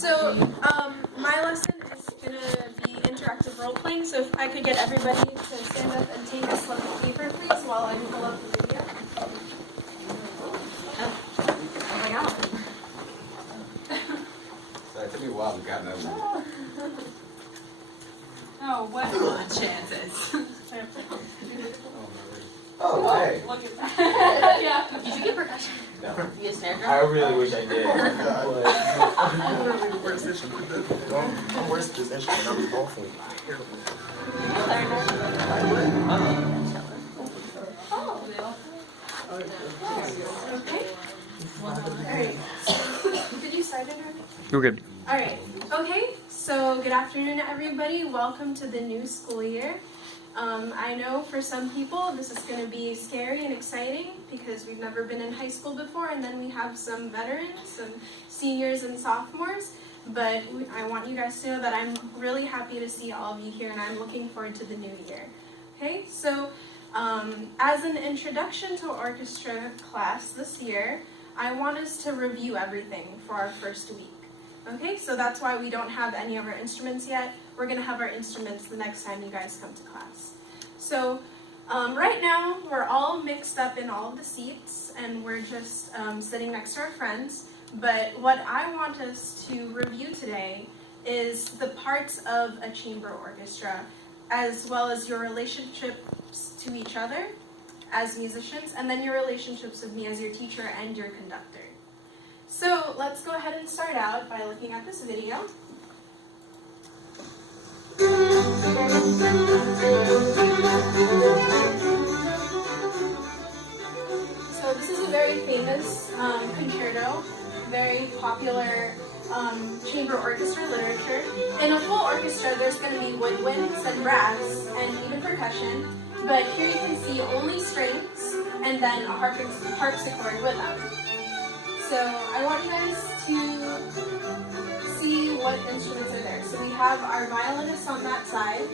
So my lesson is going to be interactive role-playing, so if I could get everybody to stand up and take a slip of paper, please, while I pull up the video. Oh my god. So it took me a while to get that. Oh, what chances? Oh, hey. Look at that. Yeah. Did you get percussion? No. You get snare drum? I really wish I did. I'm literally the worst instrument. I'm worse at this instrument. I'm awful. Okay. Alright. Could you start it already? You're good. Alright. Okay, so good afternoon, everybody. Welcome to the new school year. I know for some people this is going to be scary and exciting because we've never been in high school before, and then we have some veterans, some seniors and sophomores. But I want you guys to know that I'm really happy to see all of you here, and I'm looking forward to the new year. Okay, so as an introduction to orchestra class this year, I want us to review everything for our first week. Okay, so that's why we don't have any of our instruments yet. We're going to have our instruments the next time you guys come to class. So right now, we're all mixed up in all of the seats, and we're just sitting next to our friends. But what I want us to review today is the parts of a chamber orchestra, as well as your relationships to each other as musicians, and then your relationships with me as your teacher and your conductor. So let's go ahead and start out by looking at this video. So this is a very famous concerto, very popular chamber orchestra literature. In a full orchestra, there's going to be woodwinds and brass and even percussion, but here you can see only strings and then a harpsichord with them. So I want you guys to see what instruments are there. So we have our violinists on that side.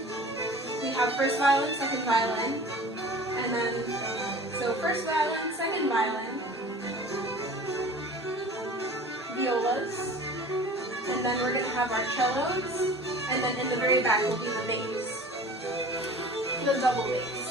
We have first violin, second violin, and then, so first violin, second violin, violas, and then we're going to have our cellos, and then in the very back will be the bass, the double bass.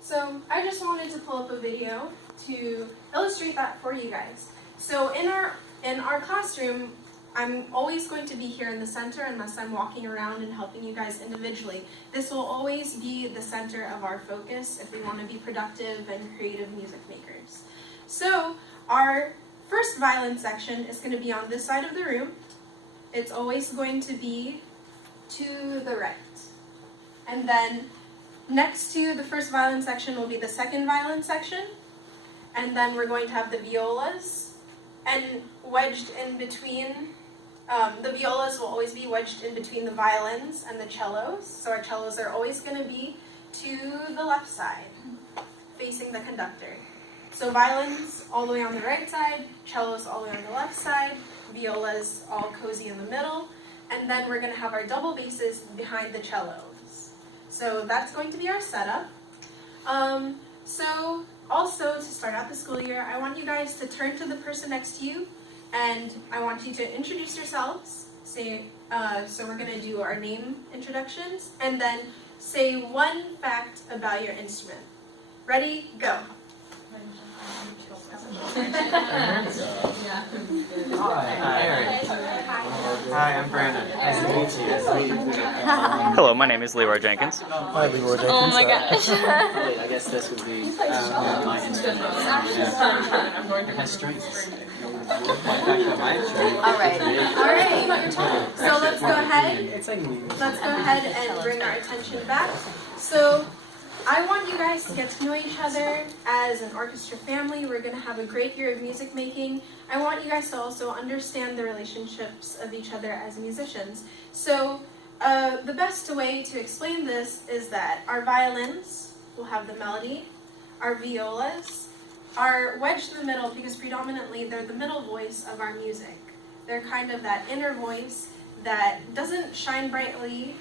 So I just wanted to pull up a video to illustrate that for you guys. So in our classroom, I'm always going to be here in the center unless I'm walking around and helping you guys individually. This will always be the center of our focus if we want to be productive and creative music makers. So our first violin section is going to be on this side of the room. It's always going to be to the right. And then next to the first violin section will be the second violin section, and then we're going to have the violas, and wedged in between, the violas will always be wedged in between the violins and the cellos, so our cellos are always going to be to the left side, facing the conductor. So violins all the way on the right side, cellos all the way on the left side, violas all cozy in the middle, and then we're going to have our double basses behind the cellos. So that's going to be our setup. So also to start out the school year, I want you guys to turn to the person next to you, and I want you to introduce yourselves. Say, so we're going to do our name introductions, and then say one fact about your instrument. Ready? Go. Hi, I'm Brandon. Nice to meet you. Hello, my name is Leroy Jenkins. Hi, Leroy Jenkins. Oh my gosh. I guess this would be my instrument. Has strings. Alright. Alright. So let's go ahead and bring our attention back. So I want you guys to get to know each other as an orchestra family. We're going to have a great year of music making. I want you guys to also understand the relationships of each other as musicians. So the best way to explain this is that our violins will have the melody, our violas are wedged in the middle because predominantly they're the middle voice of our music. They're kind of that inner voice that doesn't shine brightly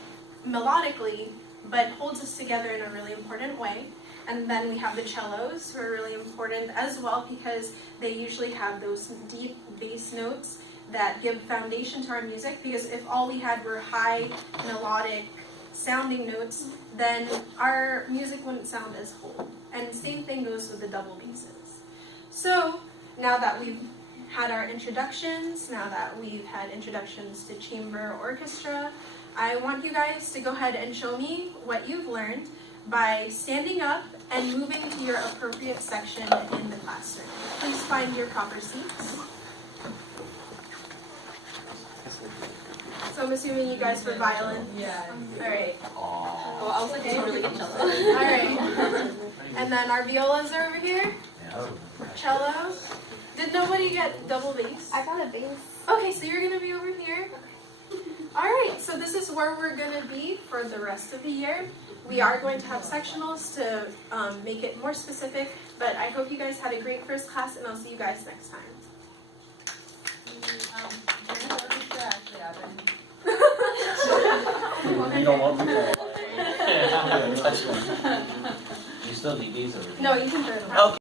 melodically, but holds us together in a really important way. And then we have the cellos, who are really important as well because they usually have those deep bass notes that give foundation to our music, because if all we had were high melodic sounding notes, then our music wouldn't sound as whole. And same thing goes with the double basses. So now that we've had our introductions, now that we've had introductions to chamber orchestra, I want you guys to go ahead and show me what you've learned by standing up and moving to your appropriate section in the classroom. Please find your proper seats. So I'm assuming you guys were violin. Yeah. All right. Oh, I was like, totally get cello. All right. And then our violas are over here. Cello. Did nobody get double bass? I got a bass. Okay, so you're gonna be over here. All right. So this is where we're gonna be for the rest of the year. We are going to have sectionals to make it more specific. But I hope you guys had a great first class, and I'll see you guys next time. You don't want me to. You still need these over here. No, you can throw them out.